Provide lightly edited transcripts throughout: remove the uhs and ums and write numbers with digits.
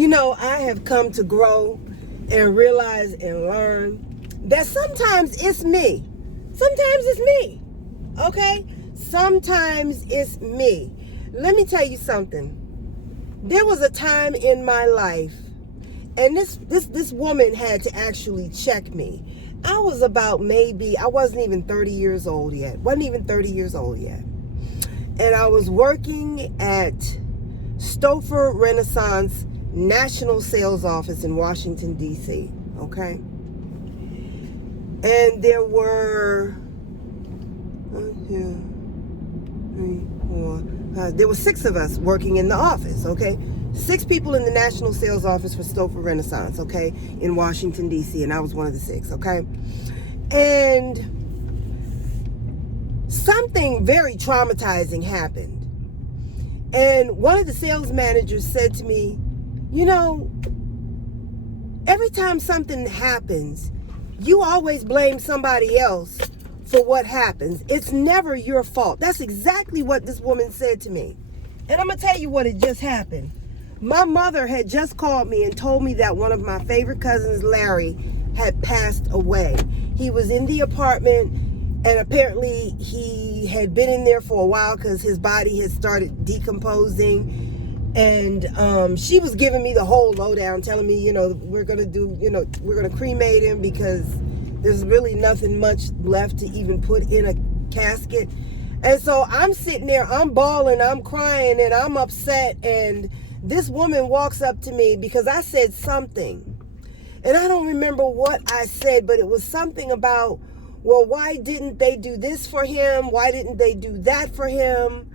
I have come to grow and realize and learn that sometimes it's me. Sometimes it's me. Okay? Sometimes it's me. Let me tell you something. There was a time in my life, and this woman had to actually check me. I was about I wasn't even 30 years old yet. Wasn't even 30 years old yet. And I was working at Stouffer Renaissance National Sales Office in Washington, D.C. Okay? And there were there were 6 of us working in the office, okay? 6 people in the National Sales Office for Stouffer Renaissance, okay, in Washington, D.C., and I was one of the 6, okay? And something very traumatizing happened. And one of the sales managers said to me, every time something happens, you always blame somebody else for what happens. It's never your fault. That's exactly what this woman said to me. And I'm going to tell you what had just happened. My mother had just called me and told me that one of my favorite cousins, Larry, had passed away. He was in the apartment, and apparently he had been in there for a while because his body had started decomposing. And she was giving me the whole lowdown, telling me, we're going to cremate him because there's really nothing much left to even put in a casket. And so I'm sitting there, I'm bawling, I'm crying, and I'm upset. And this woman walks up to me because I said something. And I don't remember what I said, but it was something about, well, why didn't they do this for him? Why didn't they do that for him?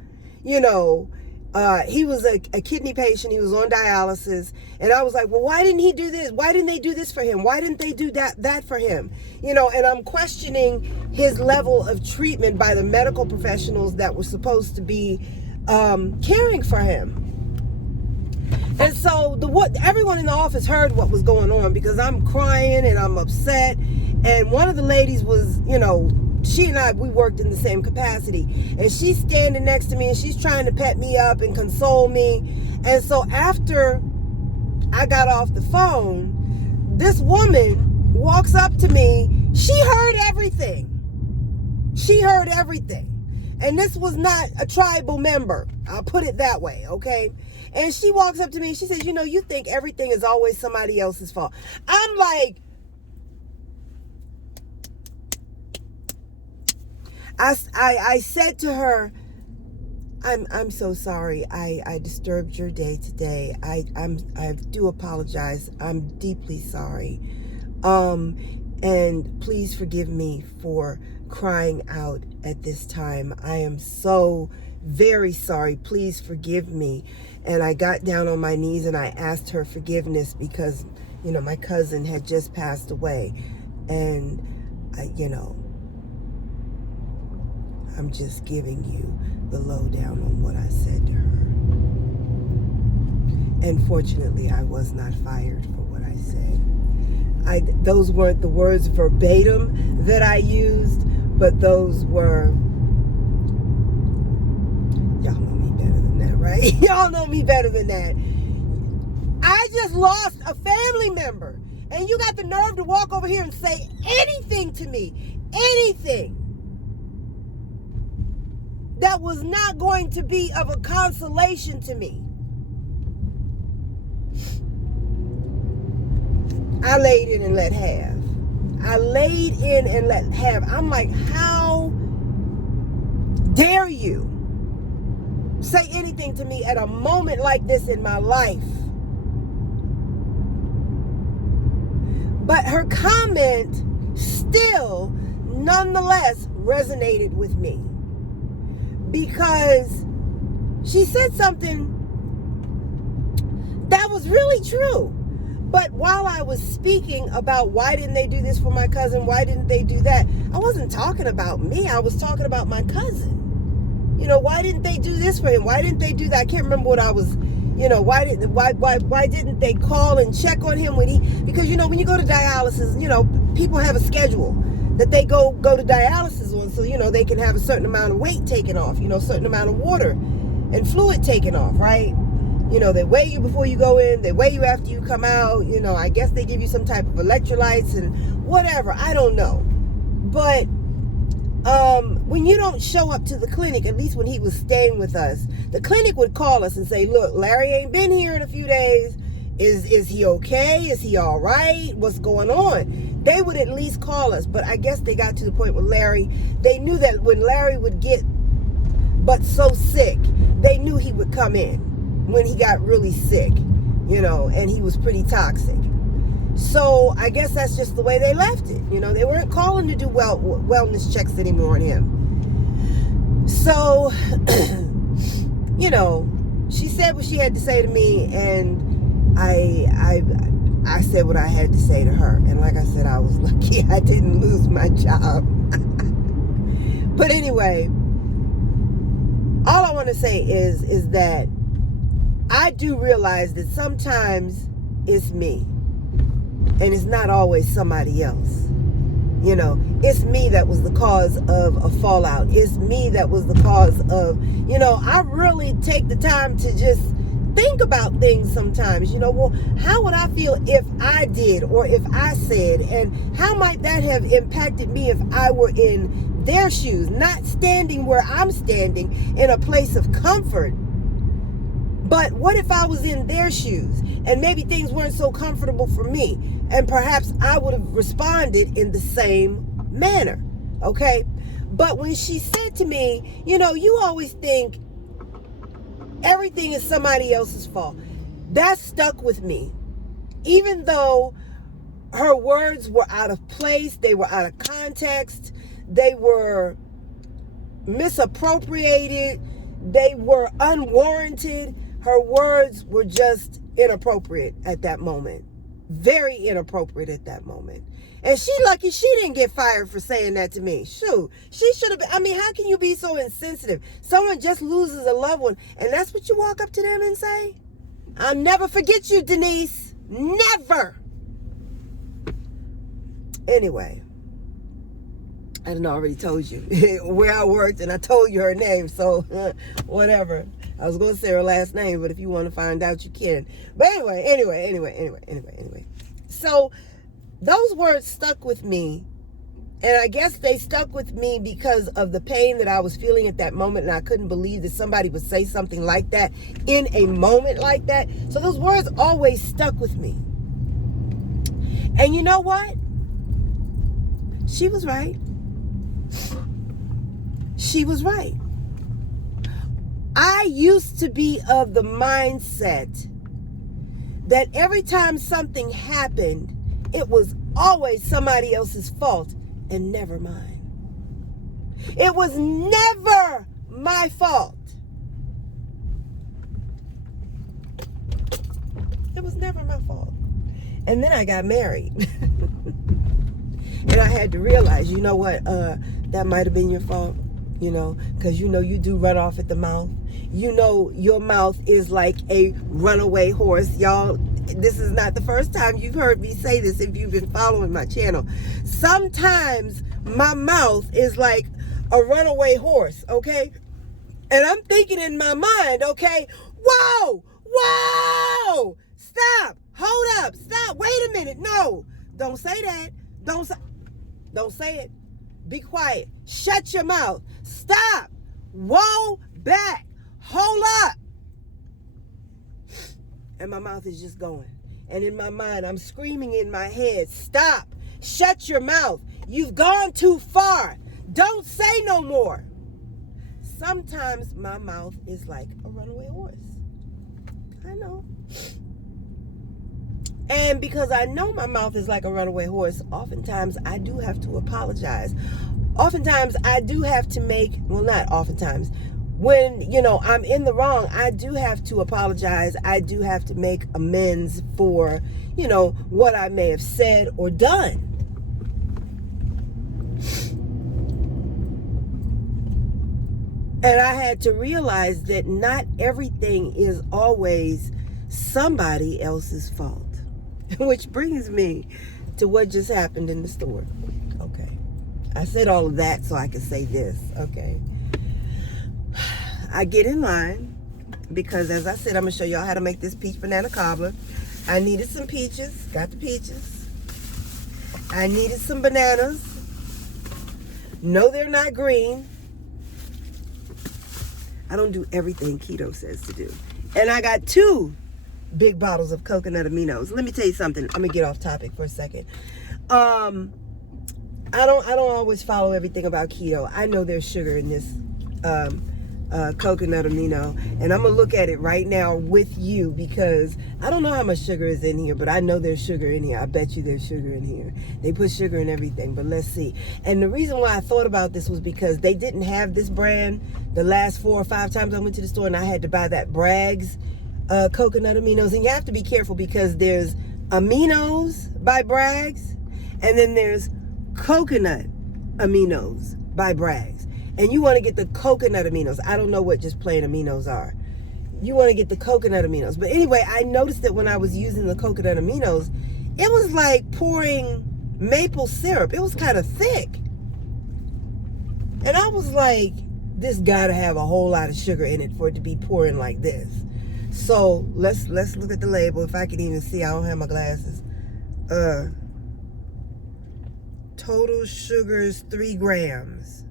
He was a kidney patient. He was on dialysis. And I was like, well, why didn't he do this? Why didn't they do this for him? Why didn't they do that for him? And I'm questioning his level of treatment by the medical professionals that were supposed to be caring for him. And so everyone in the office heard what was going on because I'm crying and I'm upset. And one of the ladies was, she and I, we worked in the same capacity. And she's standing next to me and she's trying to pet me up and console me. And so after I got off the phone, this woman walks up to me. She heard everything. She heard everything. And this was not a tribal member. I'll put it that way, okay? And she walks up to me and she says, you think everything is always somebody else's fault. I'm like, I said to her, I'm so sorry. I disturbed your day today. I do apologize. I'm deeply sorry. And please forgive me for crying out at this time. I am so very sorry. Please forgive me. And I got down on my knees and I asked her forgiveness because, my cousin had just passed away. And, I'm just giving you the lowdown on what I said to her. And fortunately, I was not fired for what I said. Those weren't the words verbatim that I used, but those were, y'all know me better than that, right? Y'all know me better than that. I just lost a family member, and you got the nerve to walk over here and say anything to me, anything that was not going to be of a consolation to me. I laid in and let have. I laid in and let have. I'm like, how dare you say anything to me at a moment like this in my life? But her comment still, nonetheless, resonated with me. Because she said something that was really true. But while I was speaking about why didn't they do this for my cousin, why didn't they do that, I wasn't talking about me. I was talking about my cousin. Why didn't they do this for him? Why didn't they do that? I can't remember what I was, why didn't they call and check on him because when you go to dialysis, people have a schedule that they go to dialysis on, so they can have a certain amount of weight taken off, a certain amount of water and fluid taken off, right? You know, they weigh you before you go in. They weigh you after you come out. You know, I guess they give you some type of electrolytes and whatever. I don't know. But when you don't show up to the clinic, at least when he was staying with us, the clinic would call us and say, look, Larry ain't been here in a few days. Is he okay? Is he all right? What's going on? They would at least call us. But I guess they got to the point with Larry. They knew that when Larry would get but so sick, they knew he would come in when he got really sick, you know, and he was pretty toxic. So I guess that's just the way they left it. You know, they weren't calling to do wellness checks anymore on him. So, you know, she said what she had to say to me, and I said what I had to say to her. And like I said, I was lucky I didn't lose my job. But anyway, all I want to say is that I do realize that sometimes it's me. And it's not always somebody else. You know, it's me that was the cause of a fallout. It's me that was the cause of, you know, I really take the time to just think about things sometimes. You know, well, how would I feel if I did or if I said? And how might that have impacted me if I were in their shoes? Not standing where I'm standing in a place of comfort. But what if I was in their shoes and maybe things weren't so comfortable for me? And perhaps I would have responded in the same manner. Okay? But when she said to me, you know, you always think everything is somebody else's fault. That stuck with me. Even though her words were out of place, they were out of context, they were misappropriated, they were unwarranted. Her words were just inappropriate at that moment. Very inappropriate at that moment. And she lucky she didn't get fired for saying that to me. Shoot, she should have been. I mean, how can you be so insensitive? Someone just loses a loved one, and that's what you walk up to them and say? I'll never forget you, Denise. Never. Anyway, I done already told you where I worked, and I told you her name, so whatever. I was going to say her last name, but if you want to find out, you can. But anyway. So those words stuck with me, and I guess they stuck with me because of the pain that I was feeling at that moment, and I couldn't believe that somebody would say something like that in a moment like that. So those words always stuck with me. And you know what? She was right. She was right. I used to be of the mindset that every time something happened, it was always somebody else's fault and never mine. It was never my fault. It was never my fault. And then I got married. And I had to realize, you know what, that might have been your fault. You know, because you know you do run off at the mouth. You know your mouth is like a runaway horse. Y'all, this is not the first time you've heard me say this if you've been following my channel. Sometimes my mouth is like a runaway horse, okay? And I'm thinking in my mind, okay, whoa, stop, hold up, stop, wait a minute, no, don't say that, don't say it. Be quiet. Shut your mouth. Stop. Whoa, back. Hold up. And my mouth is just going. And in my mind, I'm screaming in my head, stop. Shut your mouth. You've gone too far. Don't say no more. Sometimes my mouth is like a runaway horse. I know. And because I know my mouth is like a runaway horse, oftentimes I do have to apologize. Oftentimes I do have to not oftentimes. When, you know, I'm in the wrong, I do have to apologize. I do have to make amends for, you know, what I may have said or done. And I had to realize that not everything is always somebody else's fault. Which brings me to what just happened in the store. Okay. I said all of that so I could say this. Okay. I get in line. because as I said, I'm going to show y'all how to make this peach banana cobbler. I needed some peaches. Got the peaches. I needed some bananas. No, they're not green. I don't do everything keto says to do. And I got 2 big bottles of coconut aminos. Let me tell you something. I'm going to get off topic for a second. I don't always follow everything about keto. I know there's sugar in this coconut amino, and I'm gonna look at it right now with you because I don't know how much sugar is in here, but I know there's sugar in here. I bet you there's sugar in here. They put sugar in everything, but let's see. And the reason why I thought about this was because they didn't have this brand the last 4 or 5 times I went to the store, and I had to buy that Bragg's coconut aminos. And you have to be careful because there's aminos by Bragg's, and then there's coconut aminos by Bragg's. And you want to get the coconut aminos. I don't know what just plain aminos are. You want to get the coconut aminos. But anyway, I noticed that when I was using the coconut aminos, it was like pouring maple syrup. It was kind of thick. And I was like, this got to have a whole lot of sugar in it for it to be pouring like this. So let's look at the label. If I can even see, I don't have my glasses. Total sugars 3 grams.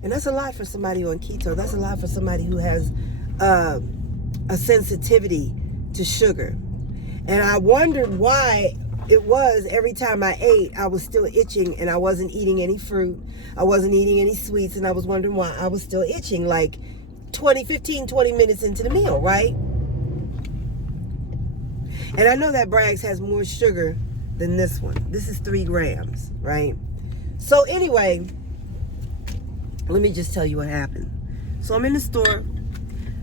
And that's a lot for somebody on keto. That's a lot for somebody who has a sensitivity to sugar. And I wondered why it was every time I ate, I was still itching and I wasn't eating any fruit. I wasn't eating any sweets, and I was wondering why I was still itching like 20 minutes into the meal, right? And I know that Bragg's has more sugar than this one. This is 3 grams, right? So anyway, let me just tell you what happened. So I'm in the store.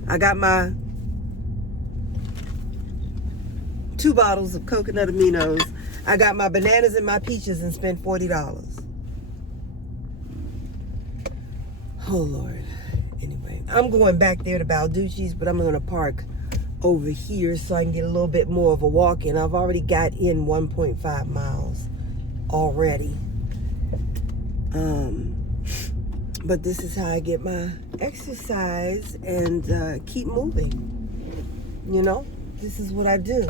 I got my 2 bottles of coconut aminos. I got my bananas and my peaches and spent $40. Oh, Lord. Anyway, I'm going back there to Balducci's, but I'm going to park over here so I can get a little bit more of a walk in. I've already got in 1.5 miles already. But this is how I get my exercise and keep moving. You know, this is what I do.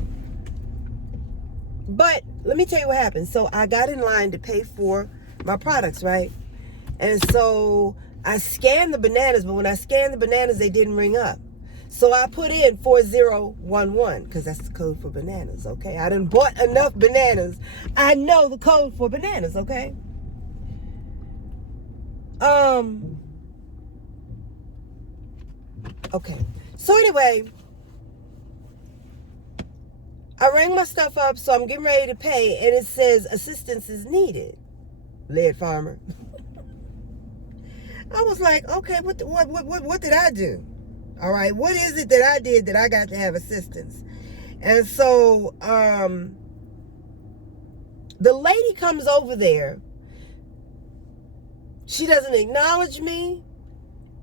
But let me tell you what happened. So I got in line to pay for my products, right? And so I scanned the bananas, but when I scanned the bananas, they didn't ring up. So I put in 4011 because that's the code for bananas, okay? I done bought enough bananas. I know the code for bananas, okay? Okay. So anyway, I rang my stuff up, so I'm getting ready to pay, and it says assistance is needed. Lead farmer. I was like, okay, what did I do? All right, what is it that I did that I got to have assistance? And so the lady comes over there. She doesn't acknowledge me,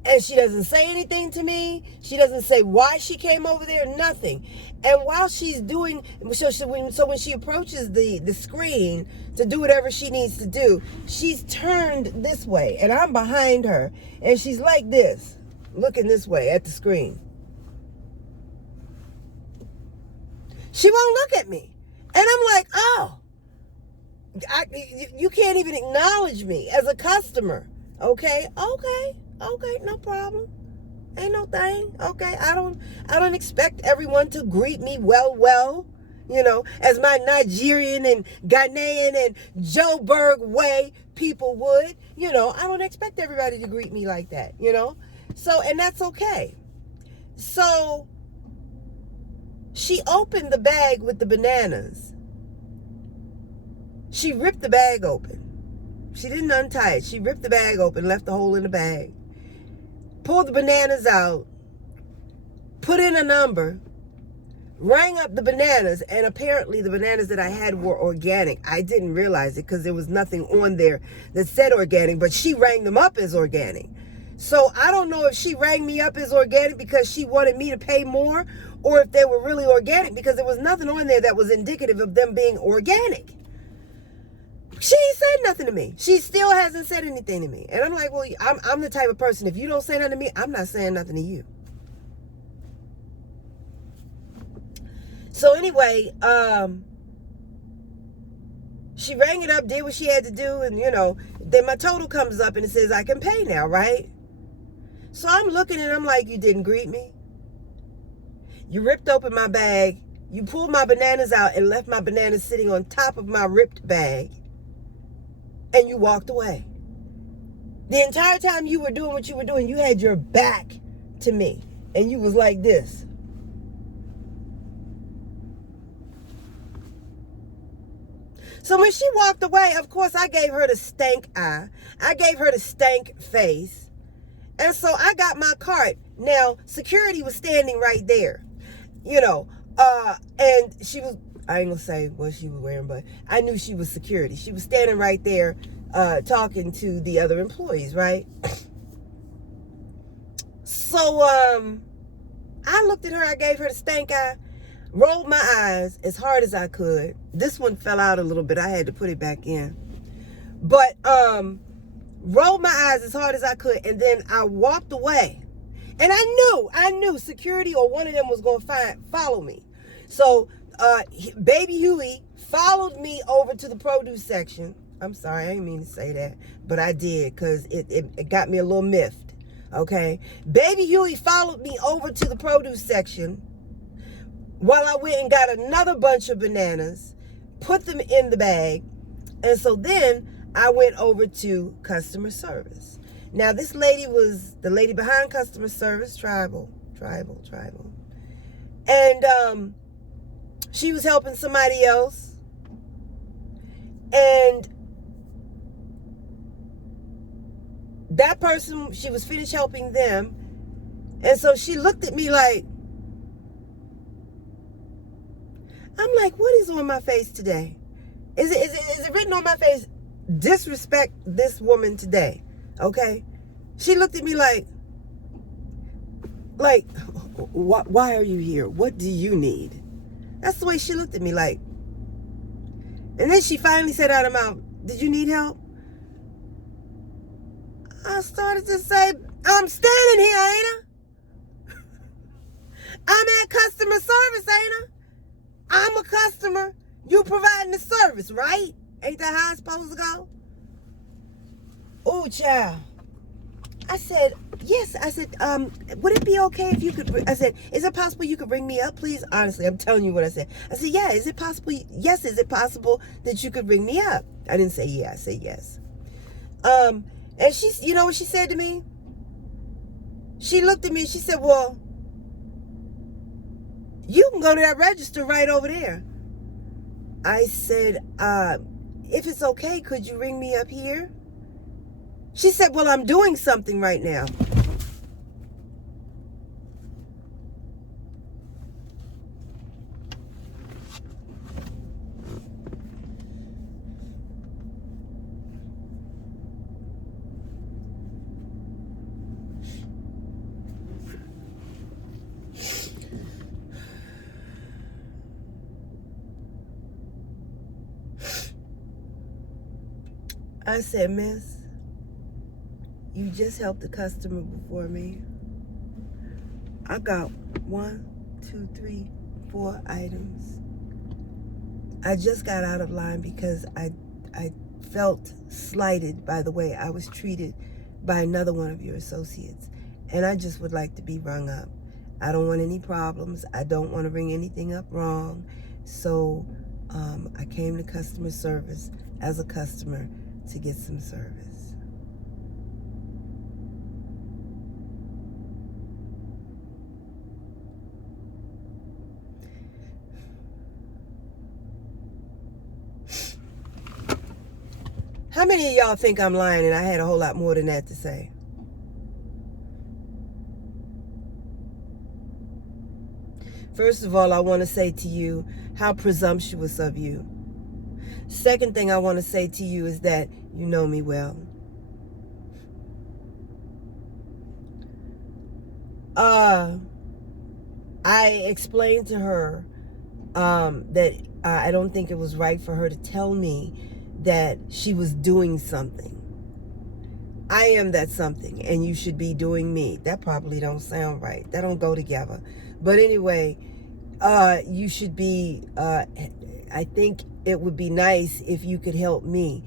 and she doesn't say anything to me. She doesn't say why she came over there, nothing. And while she's doing, so when she approaches the screen to do whatever she needs to do, she's turned this way, and I'm behind her, and she's like this, looking this way at the screen. She won't look at me. And I'm like, oh, you can't even acknowledge me as a customer. Okay, no problem. Ain't no thing. Okay, I don't expect everyone to greet me well, you know, as my Nigerian and Ghanaian and Joburg way people would. You know, I don't expect everybody to greet me like that, you know. So, and that's okay. So she opened the bag with the bananas. She ripped the bag open. She didn't untie it. She ripped the bag open, left the hole in the bag, pulled the bananas out, put in a number, rang up the bananas, and apparently the bananas that I had were organic. I didn't realize it because there was nothing on there that said organic, but she rang them up as organic. So I don't know if she rang me up as organic because she wanted me to pay more, or if they were really organic because there was nothing on there that was indicative of them being organic. She ain't said nothing to me. She still hasn't said anything to me. And I'm like, well, I'm the type of person, if you don't say nothing to me, I'm not saying nothing to you. So anyway, she rang it up, did what she had to do, and then my total comes up and it says I can pay now, right? So I'm looking and I'm like, you didn't greet me. You ripped open my bag. You pulled my bananas out and left my bananas sitting on top of my ripped bag. And you walked away. The entire time you were doing what you were doing, you had your back to me. And you was like this. So when she walked away, of course, I gave her the stank eye. I gave her the stank face. And so I got my cart. Now, security was standing right there, and she was, I ain't gonna say what she was wearing, but I knew she was security. She was standing right there talking to the other employees, right? So I looked at her, I gave her the stank eye, rolled my eyes as hard as I could. This one fell out a little bit. I had to put it back in. But rolled my eyes as hard as I could, and then I walked away. And I knew security or one of them was going to follow me. So Baby Huey followed me over to the produce section. I'm sorry, I didn't mean to say that, but I did because it got me a little miffed. Okay, Baby Huey followed me over to the produce section while I went and got another bunch of bananas, put them in the bag, and so then I went over to customer service. Now, this lady was the lady behind customer service, tribal. And she was helping somebody else. And that person, she was finished helping them. And so she looked at me like, I'm like, what is on my face today? Is it written on my face? Disrespect this woman today. Okay? She looked at me like, why are you here? What do you need? That's the way she looked at me like. And then she finally said out of her mouth, did you need help? I started to say, I'm standing here, ain't I? I'm at customer service, ain't I? I'm a customer. You providing the service, right? Ain't that how it's supposed to go? Oh, child. I said, yes. I said, would it be okay if you could, I said, is it possible you could bring me up, please? Honestly, I'm telling you what I said. I said, yeah, is it possible? Yes, is it possible that you could bring me up? I didn't say yeah, I said yes. And she, you know what she said to me? She looked at me and she said, well, you can go to that register right over there. I said, if it's okay, could you ring me up here? She said, well, I'm doing something right now. I said, miss, you just helped the customer before me. I got 1, 2, 3, 4 items. I just got out of line because I felt slighted by the way I was treated by another one of your associates. And I just would like to be rung up. I don't want any problems. I don't want to bring anything up wrong. So I came to customer service as a customer to get some service. How many of y'all think I'm lying and I had a whole lot more than that to say? First of all, I want to say to you, how presumptuous of you. Second thing I want to say to you is that you know me well. I explained to her that I don't think it was right for her to tell me that she was doing something. I am that something, and you should be doing me. That probably don't sound right. That don't go together. But anyway, you should be, I think it would be nice if you could help me,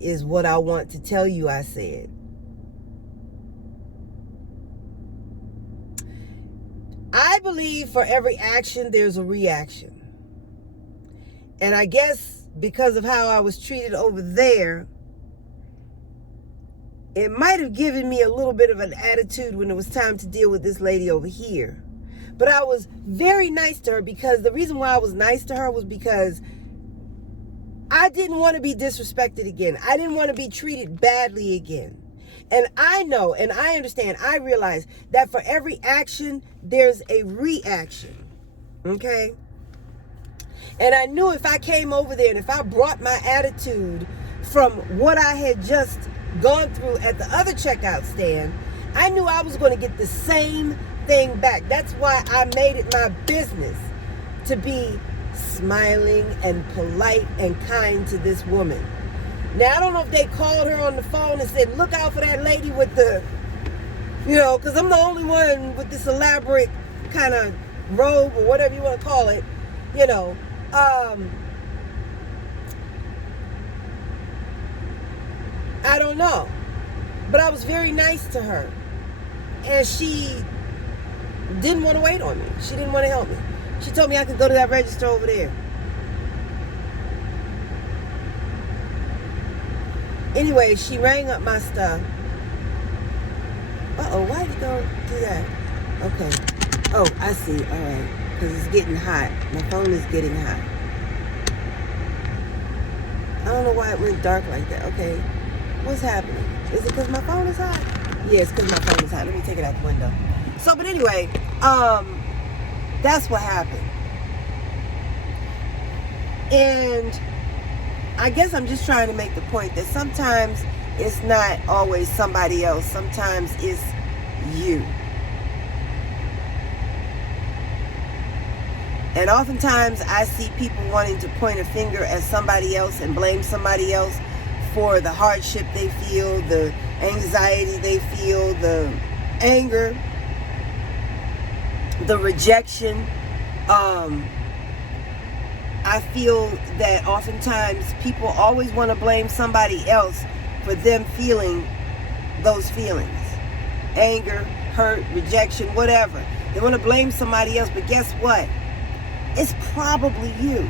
is what I want to tell you, I said. I believe for every action, there's a reaction. And I guess because of how I was treated over there, it might have given me a little bit of an attitude when it was time to deal with this lady over here. But I was very nice to her, because the reason why I was nice to her was because I didn't want to be disrespected again. I didn't want to be treated badly again. And I know, and I understand, I realize that for every action, there's a reaction. Okay? And I knew if I came over there and if I brought my attitude from what I had just gone through at the other checkout stand, I knew I was going to get the same thing back. That's why I made it my business to be smiling and polite and kind to this woman. Now, I don't know if they called her on the phone and said, look out for that lady with the, because I'm the only one with this elaborate kind of robe or whatever you want to call it, I don't know. But I was very nice to her. And she didn't want to wait on me. She didn't want to help me. She told me I could go to that register over there. Anyway, she rang up my stuff. Uh-oh, why did you go do that? Okay. Oh, I see. All right. Because it's getting hot. My phone is getting hot. I don't know why it went dark like that. Okay. What's happening? Is it because my phone is hot? Yeah, it's because my phone is hot. Let me take it out the window. So, but anyway, that's what happened. And I guess I'm just trying to make the point that sometimes it's not always somebody else. Sometimes it's you. And oftentimes I see people wanting to point a finger at somebody else and blame somebody else for the hardship they feel, the anxiety they feel, the anger, the rejection. I feel that oftentimes people always want to blame somebody else for them feeling those feelings. Anger, hurt, rejection, whatever. They want to blame somebody else, but guess what? It's probably you.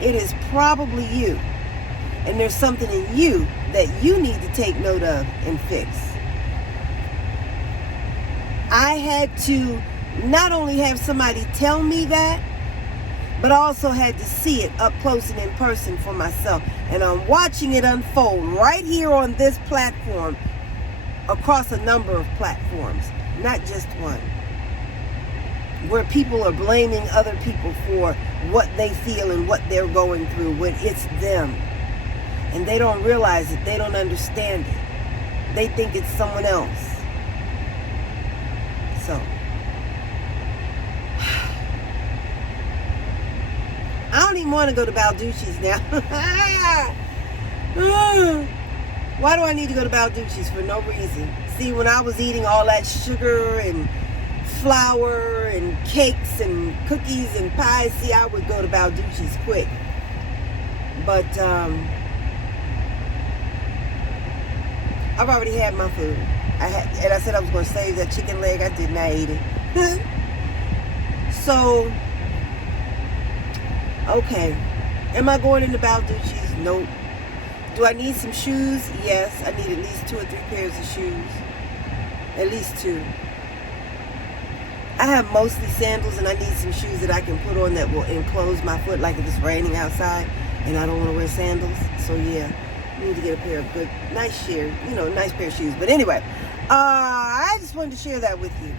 It is probably you. And there's something in you that you need to take note of and fix. I had to not only have somebody tell me that, but I also had to see it up close and in person for myself. And I'm watching it unfold right here on this platform, across a number of platforms, not just one, where people are blaming other people for what they feel and what they're going through when it's them. And they don't realize it. They don't understand it. They think it's someone else. So, I don't even want to go to Balducci's now. Why do I need to go to Balducci's? For no reason. See, when I was eating all that sugar and flour and cakes and cookies and pies, see, I would go to Balducci's quick. But I've already had my food. And I said I was going to save that chicken leg. I did not eat it. So, okay. Am I going into Balducci's? Nope. Do I need some shoes? Yes. I need at least 2 or 3 pairs of shoes. At least 2. I have mostly sandals, and I need some shoes that I can put on that will enclose my foot, like if it's raining outside and I don't want to wear sandals. So yeah, I need to get a pair of good, nice pair of shoes. But anyway, I just wanted to share that with you,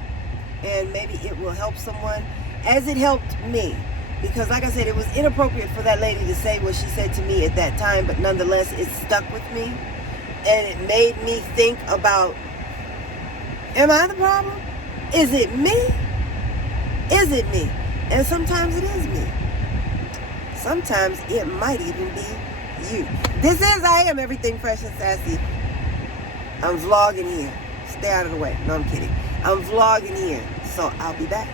and maybe it will help someone as it helped me. Because like I said, it was inappropriate for that lady to say what she said to me at that time, but nonetheless, it stuck with me. And it made me think about, am I the problem? Is it me? Is it me? And sometimes it is me. Sometimes it might even be you. This is I Am Everything Fresh and Sassy. I'm vlogging here. Stay out of the way. No, I'm kidding. I'm vlogging here. So I'll be back.